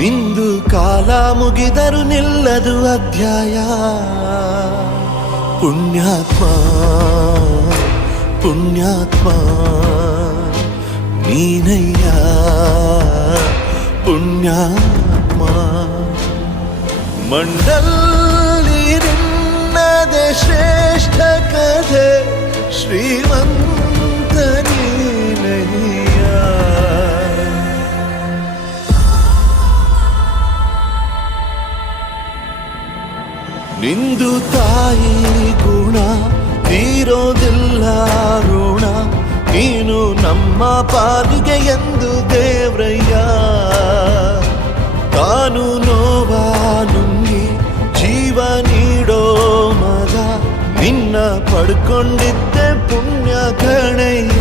ನಿಂದು ಕಾಲ ಮುಗಿದರು ನಿಲ್ಲದು ಅಧ್ಯಾಯ. ಪುಣ್ಯಾತ್ಮ ಪುಣ್ಯಾತ್ಮ ನೀನಯ್ಯ ಪುಣ್ಯಾತ್ಮ. ಮಂಡಲ್ಲಿ ನಿನ್ನದೆ ಶ್ರೇಷ್ಠ ಕಥೆ ಶ್ರೀಮಂತ ನೀನಯ್ಯ. ನಿಂದು ತಾಯಿ ಗುಣ ತೀರೋದಿಲ್ಲ ಋಣ, ನೀನು ನಮ್ಮ ಪಾಲಿಗೆ ಎಂದು ದೇವ್ರಯ್ಯ. ತಾನು ನೋವ ನುಂಗಿ ಜೀವ ನೀಡೋ ಮಗ, ನಿನ್ನ ಪಡ್ಕೊಂಡಿದ್ದೆ ಪುಣ್ಯ ಗಣಯ್ಯ.